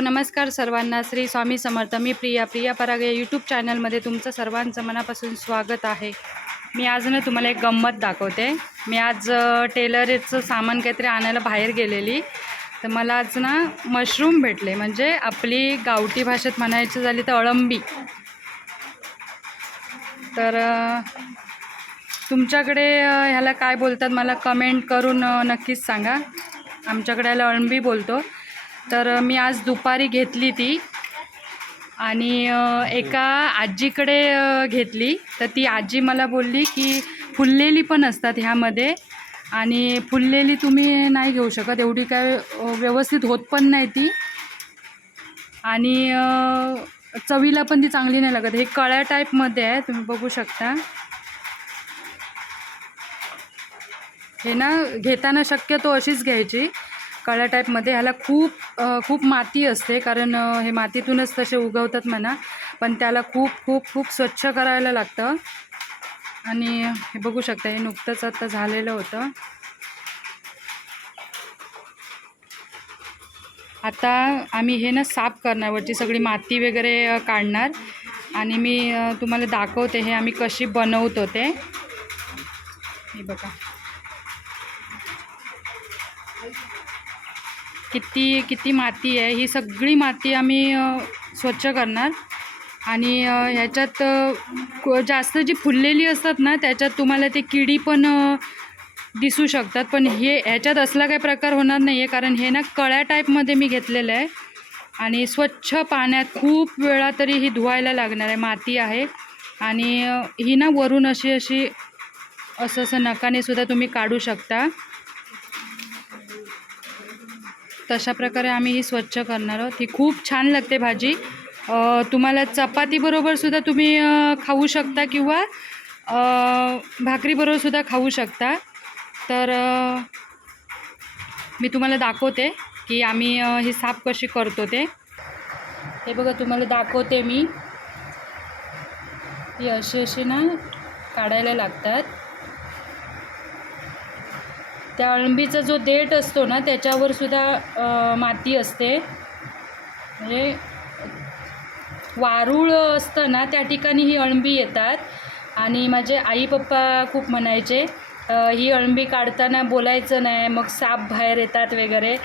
नमस्कार सर्वांना. श्री स्वामी समर्थ. मी प्रिया पराग या यूट्यूब चॅनलमध्ये तुमचं सर्वांचं मनापासून स्वागत आहे. मी आज ना तुम्हाला एक गंमत दाखवते. मी आज टेलरचं सामान काहीतरी आणायला बाहेर गेलेली, तर मला आज ना मशरूम भेटले. म्हणजे आपली गावठी भाषेत म्हणायचं झाली तर अळंबी. तर तुमच्याकडे ह्याला काय बोलतात मला कमेंट करून नक्कीच सांगा. आमच्याकडे ह्याला अळंबी बोलतो. तर मी आज दुपारी घेतली ती आणि एका आजीकडे घेतली. तर ती आजी मला बोलली की फुललेली पण असतात ह्यामध्ये, आणि फुललेली तुम्ही नाही घेऊ शकत, एवढी काय व्यवस्थित होत पण नाही ती, आणि चवीला पण ती चांगली नाही लागत. हे कळ्या टाईपमध्ये आहे, तुम्ही बघू शकता. हे ना घेताना शक्यतो अशीच घ्यायची, काळ्या टाईपमध्ये. ह्याला खूप माती असते, कारण हे मातीतूनच तसे उगवतात म्हणा. पण त्याला खूप स्वच्छ करायला लागतं. आणि हे बघू शकता, हे नुकतंच आता झालेलं होतं. आता आम्ही हे ना साफ करणार, वरची सगळी माती वगैरे काढणार, आणि मी तुम्हाला दाखवते हे आम्ही कशी बनवतो ते. हे बघा किती माती आहे. ही सगळी माती आम्ही स्वच्छ करणार. आणि ह्याच्यात जास्त जी फुललेली असतात ना, त्याच्यात तुम्हाला ते किडी पण दिसू शकतात. पण ह्याच्यात असला काही प्रकार होणार नाही आहे, कारण हे ना कळ्या टाईपमध्ये मी घेतलेलं आहे. आणि स्वच्छ पाण्यात खूप वेळा तरी ही धुवायला लागणार आहे. माती आहे, आणि ही ना वरून अशी असं नखाने सुद्धा तुम्ही काढू शकता. तशा प्रकारे आम्ही ही स्वच्छ करणार आहोत. ही खूप छान लागते भाजी. तुम्हाला चपातीबरोबरसुद्धा तुम्ही खाऊ शकता, किंवा भाकरीबरोबरसुद्धा खाऊ शकता. तर मी तुम्हाला दाखवते की आम्ही ही साफ कशी करतो ते. हे बघा, तुम्हाला दाखवते मी. ही अशी ना काढायला लागतात. त्या अळंबीचा जो देठ असतो ना, त्याच्यावर सुद्धा माती असते. म्हणजे वारूळ असतं ना, त्या ठिकाणी ही अळंबी येतात. आणि माझे आई पप्पा खूप म्हणायचे ही अळंबी काढताना बोलायचं नाही, मग साप बाहेर येतात वगैरे.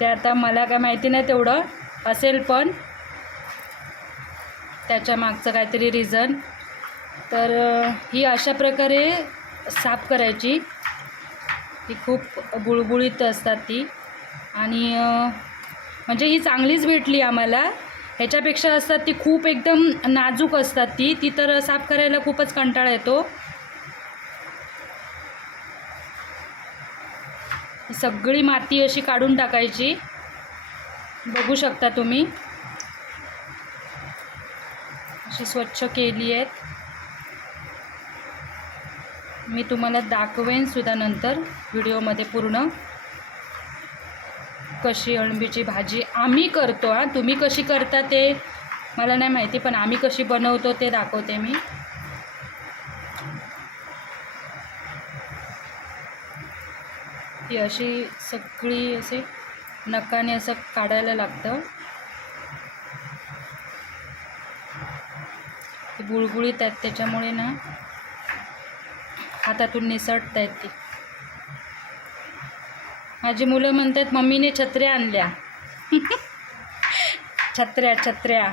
ते आता मला काय माहिती नाही तेवढं असेल, पण त्याच्या मागचं काहीतरी रिझन. तर ही अशा प्रकारे साफ करायची. ही खूप बुळबुळीत असतात ती, आणि म्हणजे ही चांगलीच भेटली आम्हाला. ह्याच्यापेक्षा असतात ती खूप एकदम नाजूक असतात ती तर साफ करायला खूपच कंटाळा येतो. सगळी माती अशी काढून टाकायची. बघू शकता तुम्ही, अशी स्वच्छ केली आहेत. मी तुम्हाला दाखवेन सुद्धा नंतर व्हिडिओमध्ये पूर्ण कशी अळंबीची भाजी आम्ही करतो. तुम्ही कशी करता ते मला नाही माहिती, पण आम्ही कशी बनवतो ते दाखवते मी. ही अशी सगळी असे नखाने असं काढायला लागतं. ती बुळबुळीत आहेत, त्याच्यामुळे ना हातातून निसटत आहेत ती. माझी मुलं म्हणतात मम्मीने छत्र्या आणल्या. छत्र्या.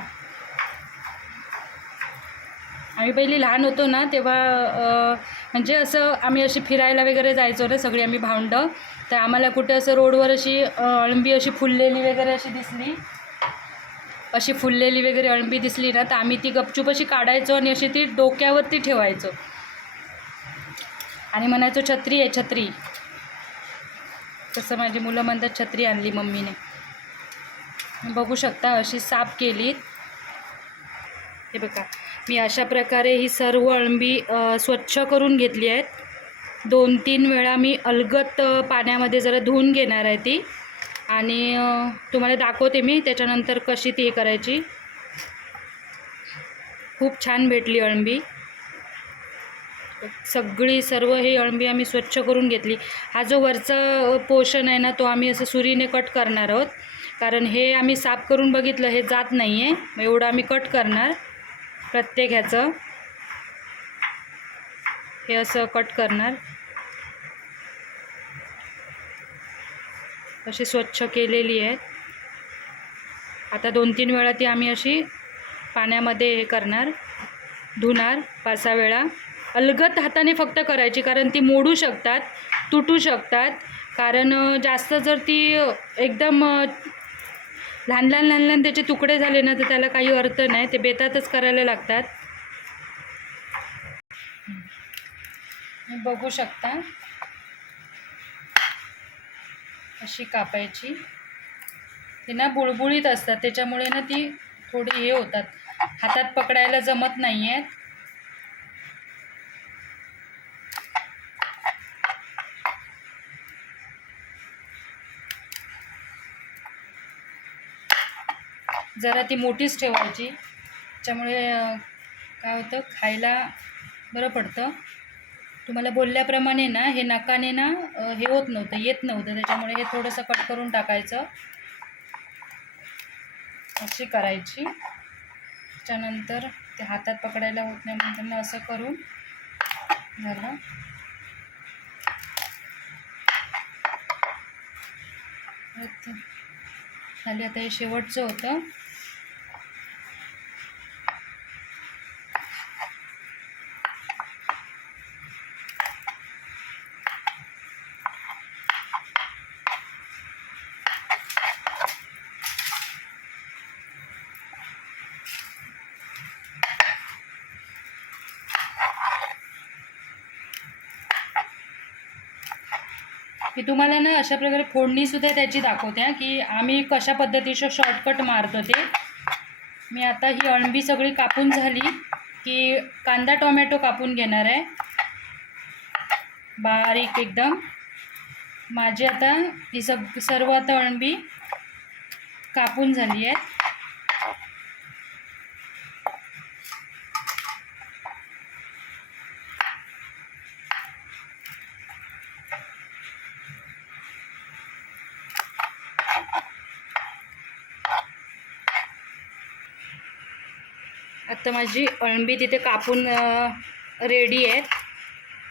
आम्ही पहिली लहान होतो ना, तेव्हा म्हणजे असं आम्ही अशी फिरायला वगैरे जायचो ना, सगळी आम्ही भावंडं. तर आम्हाला कुठे असं रोडवर अशी अळंबी अशी फुललेली वगैरे अळंबी दिसली ना, तर आम्ही ती गपचूप अशी काढायचो आणि अशी ती डोक्यावरती ठेवायचो आणि म्हणायचो छत्री आहे छत्री. तसं माझी मुलं म्हणतात छत्री आणली मम्मीने. बघू शकता अशी साफ केली. हे बघा, मी अशा प्रकारे ही सर्व अळंबी स्वच्छ करून घेतली आहेत. 2-3 वेळा मी अलगद पाण्यामध्ये जरा धुवून घेणार आहे ती, आणि तुम्हाला दाखवते मी त्याच्यानंतर कशी ती करायची. खूप छान भेटली अळंबी. सर्व ही अळंबी आम्ही स्वच्छ करून घेतली. हा जो वरचा पोर्शन आहे ना, तो आम्ही असं सुरीने कट करणार आहोत. कारण हे आम्ही साफ करून बघितलं, हे जात नाही आहे. मग एवढं आम्ही कट करणार प्रत्येक ह्याचं. हे असं कट करणार. अशी स्वच्छ केलेली आहेत. आता 2-3 वेळा ती आम्ही अशी पाण्यामध्ये हे करणार, धुणार 5-6 वेळा. अलगद हाताने फक्त करायची, कारण ती मोडू शकतात, तुटू शकतात. कारण जास्त जर ती एकदम लहान लहान त्याचे तुकडे झाले ना, तर त्याला काही अर्थ नाही. ते बेतातच करायला लागतात. बघू शकता अशी कापायची. ती ना बुळबुळीत असतात, त्याच्यामुळे ना ती थोडी हे होतात, हातात पकडायला जमत नाही आहेत. जरा ती मोठीच ठेवायची, त्याच्यामुळे काय होतं, खायला बरं पडतं. तुम्हाला बोलल्याप्रमाणे ना हे नकाने ना हे होत नव्हतं, येत नव्हतं, त्याच्यामुळे हे थोडंसं कट करून टाकायचं. अशी करायची. त्याच्यानंतर ते हातात पकडायला होत नाही म्हणून त्यांना असं करून झालं. खाली आता हे शेवटचं होतं. मी तुम्हाला ना अशा प्रकारे फोडणीसुद्धा त्याची दाखवते की आम्ही कशा पद्धतीचं शॉर्टकट मारतो ते. मी आता ही अळंबी सगळी कापून झाली की कांदा टोमॅटो कापून घेणार आहे बारीक एकदम. माझी आता ही सर्व आता अळंबी कापून झाली आहे. आता माझी अळंबी तिथे कापून रेडी आहेत.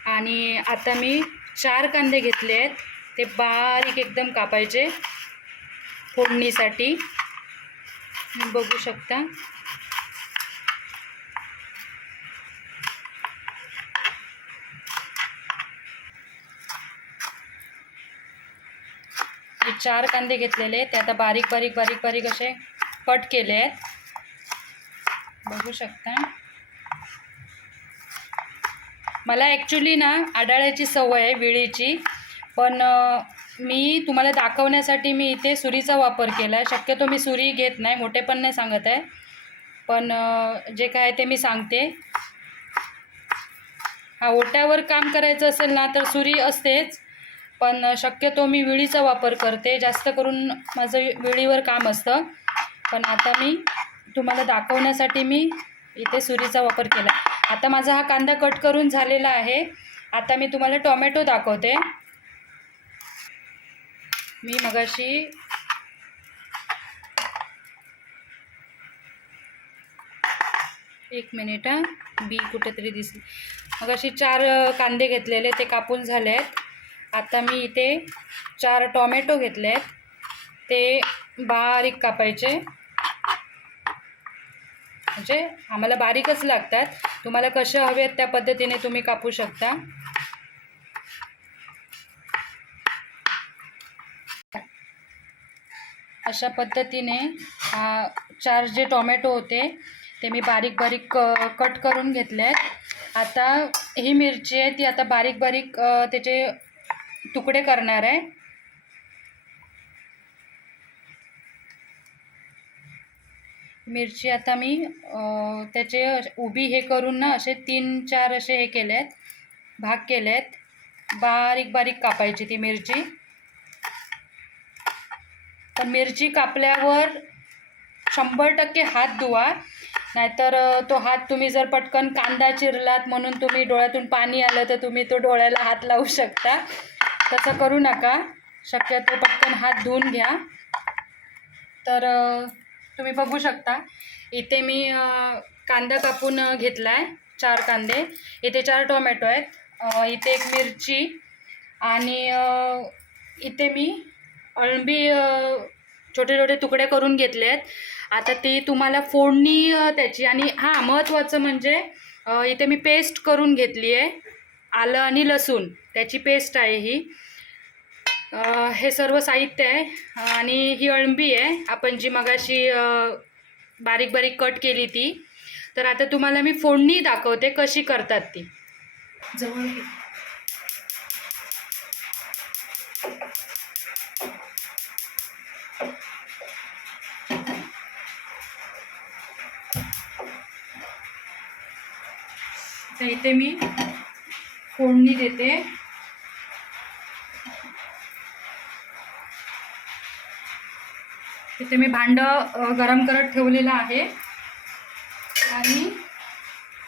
आणि आता मी 4 कांदे घेतले आहेत, ते बारीक एकदम कापायचे फोडणीसाठी. बघू शकता. हे 4 कांदे घेतलेले ते आता बारीक बारीक बारीक बारीक असे कट केले आहेत. बघू शकता. मला ॲक्च्युली ना आढळायची सवय आहे विळीची, पण मी तुम्हाला दाखवण्यासाठी मी इथे सुरीचा वापर केला आहे. शक्यतो मी सुरी घेत नाही, मोठे पण नाही सांगत आहे, पण जे काय ते मी सांगते. हा ओट्यावर काम करायचं असेल ना तर सुरी असतेच, पण शक्यतो मी विळीचा वापर करते. जास्त करून माझं विळीवर काम असतं, पण आता मी तुम्हाला दाखवण्यासाठी मी इथे सुरीचा वापर केला. आता माझा हा कांदा कट करून झालेला आहे. आता मी तुम्हाला टोमॅटो दाखवते. मी मगाशी एक मिनिट बी कुठेतरी दिसली. मगाशी 4 कांदे घेतलेले ते कापून झाले आहेत. आता मी इथे 4 टोमॅटो घेतले आहेत, ते बारीक कापायचे. म्हणजे आम्हाला बारीकच लागतात, तुम्हाला कसे हवे आहेत त्या पद्धतीने तुम्ही कापू शकता. अशा पद्धतीने 4 जे टोमॅटो होते ते मी बारीक बारीक कट करून घेतले आहेत. आता ही मिरची आहे ती आता बारीक बारीक त्याचे तुकडे करणार आहे. मिरची आता मी त्याचे उभी हे करून ना असे 3-4 असे हे केले आहेत, भाग केले आहेत. बारीक बारीक कापायची ती मिरची. पण मिरची कापल्यावर 100% हात धुवा, नाहीतर तो हात तुम्ही जर पटकन कांदा चिरलात म्हणून तुम्ही डोळ्यातून पाणी आलं तर तुम्ही तो डोळ्याला हात लावू शकता. तसं करू नका, शक्यतो पटकन हात धुवून घ्या. तर तुम्ही बघू शकता इथे मी कांदा कापून घेतला आहे, 4 कांदे, इथे 4 टोमॅटो आहेत, इथे 1 मिरची आणि इथे मी अळंबी छोटे छोटे तुकडे करून घेतले आहेत. आता ते तुम्हाला फोडणी त्याची, आणि हां महत्त्वाचं म्हणजे इथे मी पेस्ट करून घेतली आहे, आलं आणि लसूण त्याची पेस्ट आहे ही. हे सर्व साहित्य आहे आणि ही अळंबी आहे आपण जी मगाशी बारीक बारीक कट केली ती. तर आता तुम्हाला मी फोडणी दाखवते कशी करतात ती. जवळ तर इथे मी फोडणी देते. इथे मी भांडं गरम करत ठेवलेलं आहे आणि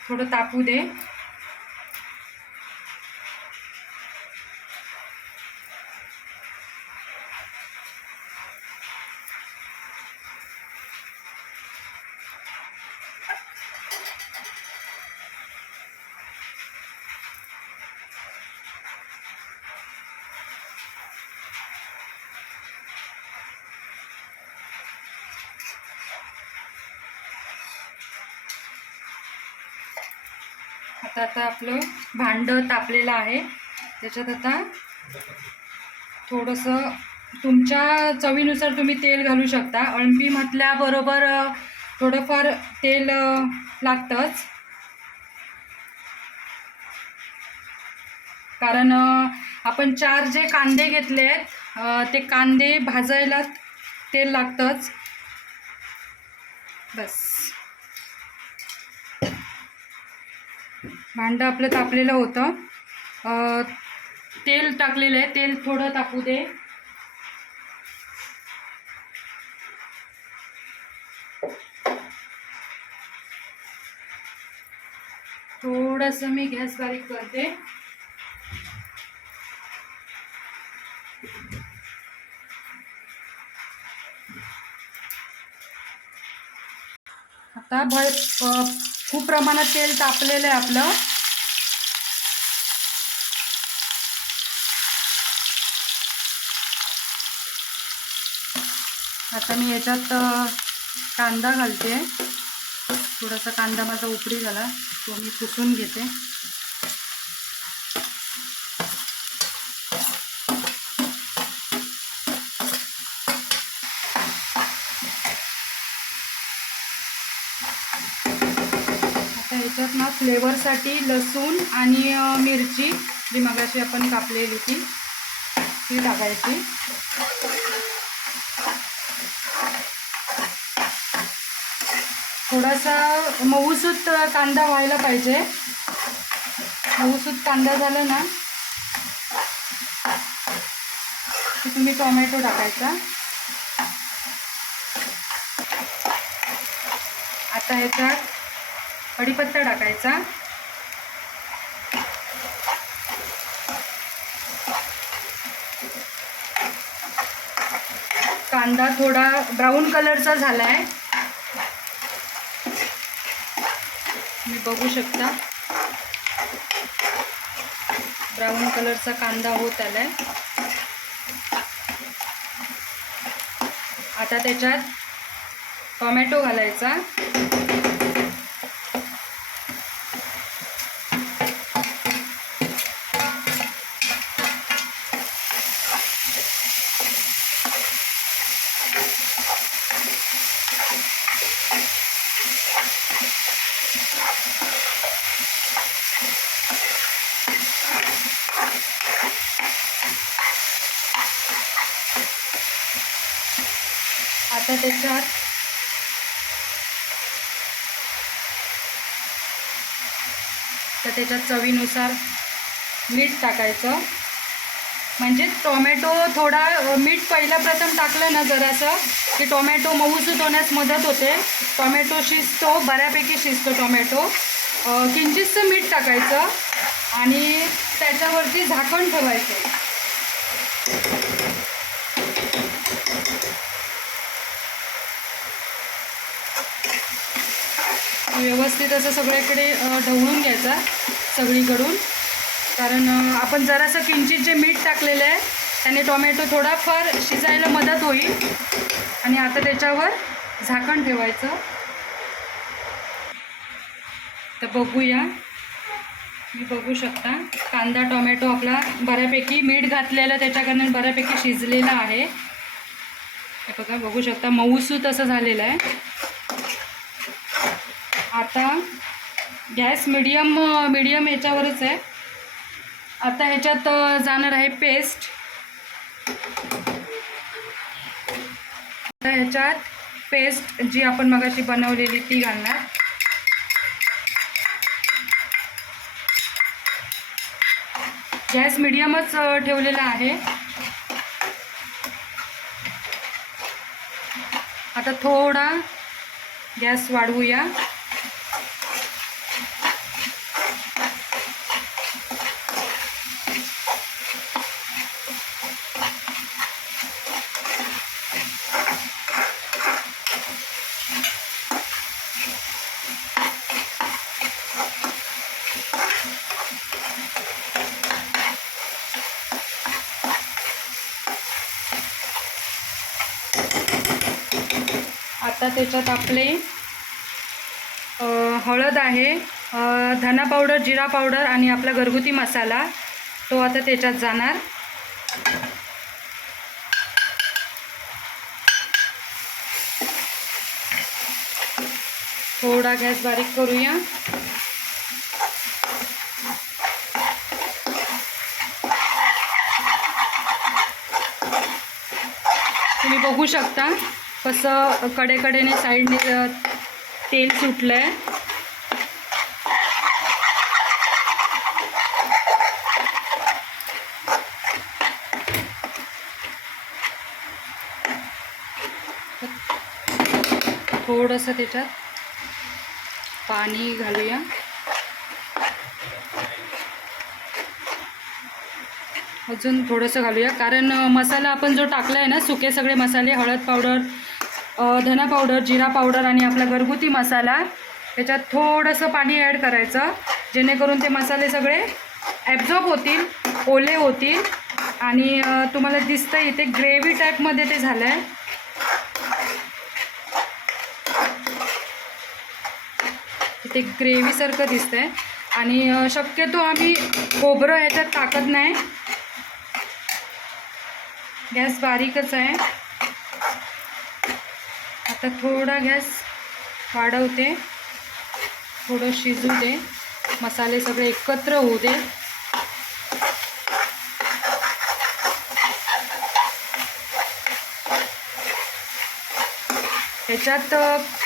थोडं तापू दे. आता आपलं भांडं तापलेलं आहे, त्याच्यात आता थोडंसं तुमच्या चवीनुसार तुम्ही तेल घालू शकता. अळंबी म्हटल्याबरोबर थोडंफार तेल लागतंच, कारण आपण 4 जे कांदे घेतले आहेत ते कांदे भाजायला तेल लागतंच. बस भांडं आपलं तापलेलं होतं, तेल टाकलेलं आहे, तेल थोडं तापू दे. थोडंसं मी गॅस बारीक करते. आता खूप प्रमाणात तेल तापलेलं आहे आपलं. आता मी याच्यात कांदा घालते. थोडासा कांदा माझा उपरी झाला, तो मी पुसून घेते. आता याच्यात ना फ्लेवरसाठी लसूण आणि मिरची जी मगाशी आपण कापलेली ती टाकायची. थोडासा मऊसूत कांदा व्हायला पाहिजे. मऊसूत कांदा झाला ना की तुम्ही टोमॅटो टाकायचा. आता ह्याच्यात कढीपत्ता टाकायचा. कांदा थोडा ब्राऊन कलरचा झाला आहे, तुम्ही बघू शकता. ब्राऊन कलरचा कांदा होत आलाय. आता त्याच्यात टोमॅटो घालायचा. आता त्याच्यात चवीनुसार मीठ टाकायचं. म्हणजे टोमॅटो थोडा मीठ पहिल्या प्रथम टाकलं ना जरासं की टोमॅटो मऊसूत होण्यास मदत होते. टोमॅटो शिजतो, बऱ्यापैकी शिजतो टोमॅटो. किंचितचं मीठ टाकायचं आणि त्याच्यावरती झाकण ठेवायचं. 5 व्यवस्थित असं सगळीकडे ढवळून घ्यायचा सगळीकडून, कारण आपण जरासं किंचित जे मीठ टाकलेलं आहे त्याने टोमॅटो थोडाफार शिजायला मदत होईल. आणि आता त्याच्यावर झाकण ठेवायचं. तर बघूया, मी बघू शकता कांदा टोमॅटो आपला बऱ्यापैकी मीठ घातलेलं त्याच्याकडनं बऱ्यापैकी शिजलेला आहे. हे बघा, बघू शकता मऊसूत असं झालेलं आहे. आता गॅस मीडियम याच्यावरच आहे. आता ह्याच्यात जाणार आहे पेस्ट. आता ह्याच्यात पेस्ट जी आपण मगाशी बनवलेली ती घालणार. गॅस मीडियमच ठेवलेला आहे. आता थोडा गॅस वाढवूया. आता त्याच्यात आपले हळद आहे, धना पावडर, जिरा पावडर आणि आपला घरगुती मसाला तो आता त्याच्यात जाणार. थोडा गॅस बारीक करूया. तुम्ही बघू शकता कसं कडेकडेने साईडने तेल सुटलं आहे. थोडंसं त्याच्यात पाणी घालूया. अजून थोडंसं घालूया, कारण मसाला आपण जो टाकला आहे ना, सुके सगळे मसाले, हळद पावडर, धना पावडर, जिरा पावडर आणि आपला घरगुती मसाला, त्याच्यात थोडंसं पाणी ॲड करायचं, जेणेकरून ते मसाले सगळे ॲब्झॉर्ब होतील, ओले होतील. आणि तुम्हाला दिसतं इथे ग्रेव्ही टाईपमध्ये ते झालं आहे. इथे ग्रेव्हीसारखं दिसतं आहे. आणि शक्यतो आम्ही खोबरं ह्याच्यात टाकत नाही. गॅस बारीकच आहे. आता थोडा गॅस वाढवते, थोडं शिजू दे, मसाले सगळे एकत्र होऊ दे. ह्याच्यात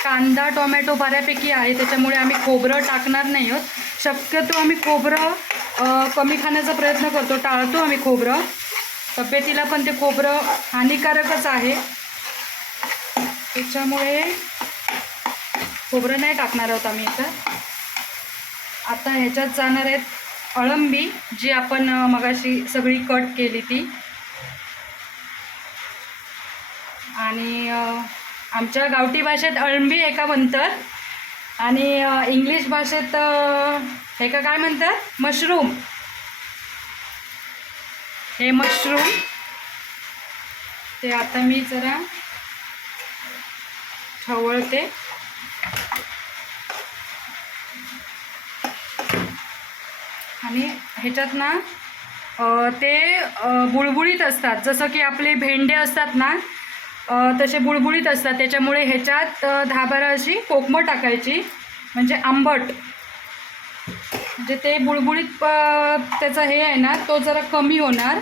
कांदा टोमॅटो बऱ्यापैकी आहे, त्याच्यामुळे आम्ही खोबरं टाकणार नाही आहोत. शक्यतो आम्ही खोबरं कमी खाण्याचा प्रयत्न करतो, टाळतो आम्ही खोबरं. तब्येतीला पण ते खोबरं हानिकारकच आहे, त्याच्यामुळे खोबरं नाही टाकणार आहोत आम्ही इथं. आता ह्याच्यात जाणार आहेत अळंबी, जी आपण मगाशी सगळी कट केली ती. आणि आमच्या गावठी भाषेत अळंबी एका म्हणतात, आणि इंग्लिश भाषेत एका काय म्हणतात, मशरूम. हे मशरूम ते आता मी जरा ढवळते. आणि ह्याच्यात ना ते बुळबुळीत असतात, जसं की आपले भेंडे असतात ना तसे बुळबुळीत असतात. त्याच्यामुळे ह्याच्यात 10-12 अशी कोकमं टाकायची, म्हणजे आंबट, म्हणजे ते बुळबुळीत त्याचा हे आहे ना तो जरा कमी होणार.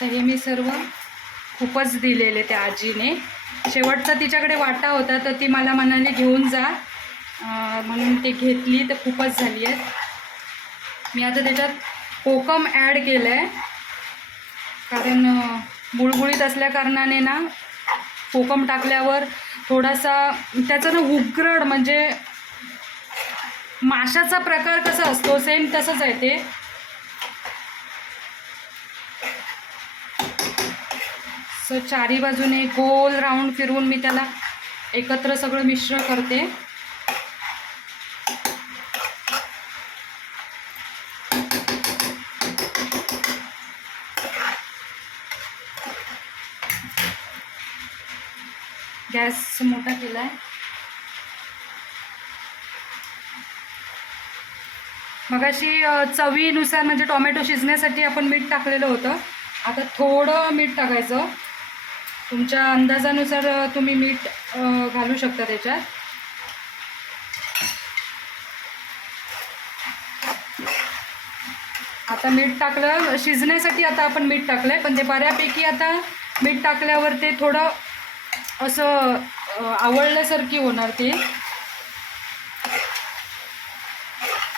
तर हे मी सर्व खूपच दिलेले त्या आजीने. शेवटचा तिच्याकडे वाटा होता, तर ती मला म्हणाली घेऊन जा, म्हणून ते घेतली. तर खूपच झाली आहेत. मी आता त्याच्यात कोकम ॲड केलं आहे, कारण बुळबुळीत असल्या कारणाने ना कोकम टाकल्यावर थोडासा त्याचा ना उग्रड, म्हणजे माशाचा प्रकार कसा असतो सेम तसंच आहे ते. सो चारी बाजूने गोल राऊंड फिरवून मी त्याला एकत्र सगळं मिश्र करते. गॅस मोठा केला आहे. मगाशी चवीनुसार म्हणजे टोमॅटो शिजण्यासाठी आपण मीठ टाकलेलं होतं. आता थोडं मीठ टाकायचं. तुमच्या अंदाजानुसार तुम्ही मीठ घालू शकता त्याच्यात. आता मीठ टाकलं शिजण्यासाठी. आता आपण मीठ टाकलं आहे, पण ते बऱ्यापैकी आता मीठ टाकल्यावर ते थोडं असं आवळल्यासारखी होणार ती.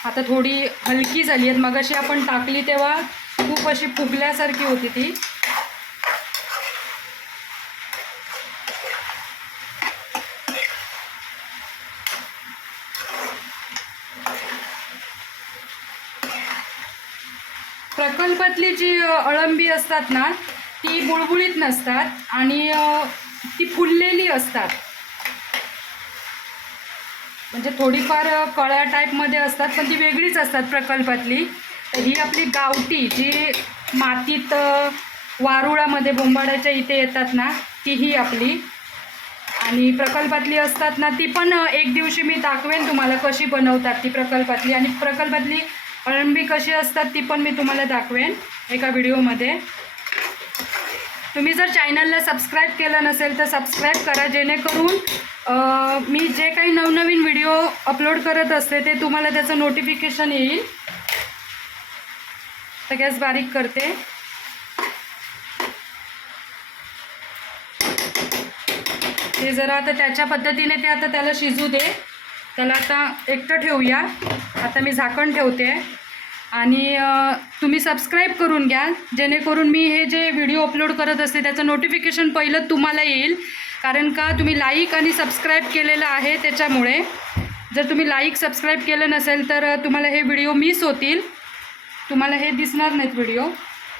आता थोडी हलकी झाली आहेत. मगाशी आपण टाकली तेव्हा खूप अशी फुगल्यासारखी होती ती. प्रकल्पातली जी अळंबी असतात ना ती बुळबुळीत नसतात आणि ती फुललेली असतात. म्हणजे थोडीफार कळ्या टाईपमध्ये असतात, पण ती वेगळीच असतात प्रकल्पातली. ही आपली गावठी जी मातीत वारुळामध्ये बोंबाडाच्या इथे येतात ना ती ही आपली. आणि प्रकल्पातली असतात ना ती पण एक दिवशी मी दाखवेन तुम्हाला कशी बनवतात ती प्रकल्पातली. आणि प्रकल्पातली अळंबी कशी असतात ती पण मी तुम्हाला दाखवेन एका व्हिडिओमध्ये. तुम्ही जर चॅनलला सबस्क्राईब केलं नसेल तर सबस्क्राईब करा, जेणेकरून मी जे काही नवनवीन व्हिडिओ अपलोड करत असते ते तुम्हाला त्याचं नोटिफिकेशन येईल. तर गॅस बारीक करते. ते जरा आता त्याच्या पद्धतीने ते आता त्याला शिजू दे. त्याला आता एकटं ठेवूया. आता मी झाकण ठेवते आणि तुम्ही सबस्क्राईब करून घ्या, जेणेकरून मी हे जे व्हिडिओ अपलोड करत असते त्याचं नोटिफिकेशन पहिलं तुम्हाला येईल. कारण का तुम्ही लाईक आणि सबस्क्राईब केलेलं आहे त्याच्यामुळे. जर तुम्ही लाईक सबस्क्राईब केलं नसेल तर तुम्हाला हे व्हिडिओ मिस होतील, तुम्हाला हे दिसणार नाहीत व्हिडिओ.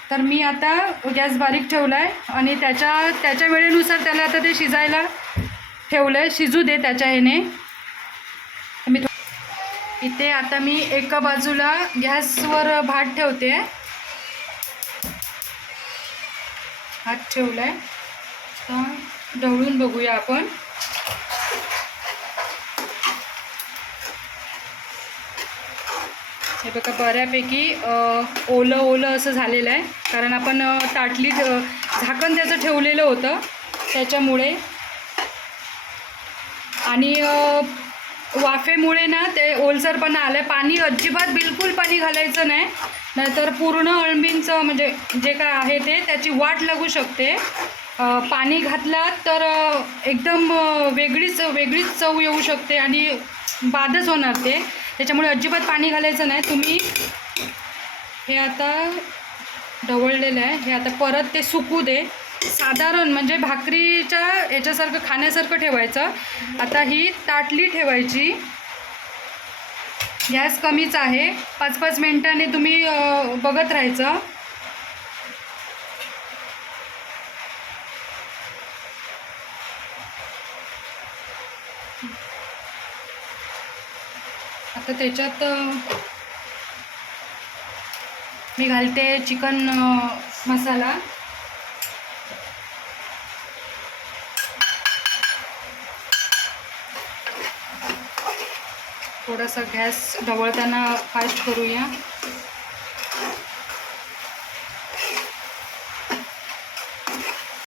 तर मी आता गॅस बारीक ठेवला आहे आणि त्याच्या वेळेनुसार त्याला आता ते शिजायला ठेवलं आहे. शिजू दे त्याच्या ह्याने. मी इथे आता मी एका बाजूला गॅसवर भात ठेवते. भात ठेवला आहे. आता ढवळून बघूया आपण. हे बघा बऱ्यापैकी ओलं ओलं असं झालेलं आहे, कारण आपण ताटली झाकण त्याचं ठेवलेलं होतं त्याच्यामुळे. आणि वाफेमुळे ना ते ओलसरपणा आलं आहे. पाणी अजिबात बिलकुल पाणी घालायचं नाही, नाहीतर पूर्ण अळंबींचं म्हणजे जे काय आहे ते त्याची वाट लागू शकते. पाणी घातलं तर एकदम वेगळीच चव येऊ शकते आणि बादच होणार ते. त्याच्यामुळे अजिबात पाणी घालायचं नाही. तुम्ही हे आता ढवळलेलं आहे, हे आता परत ते सुकू दे. साधारण म्हणजे भाकरीच्या याच्यासारखं खाण्यासारखं ठेवायचं. आता ही ताटली ठेवायची. गॅस कमीच आहे. 5-5 मिनिटांनी तुम्ही बघत राहायचं. आता त्याच्यात मी घालते चिकन मसाला. थोडासा गॅस ढवळताना फास्ट करूया.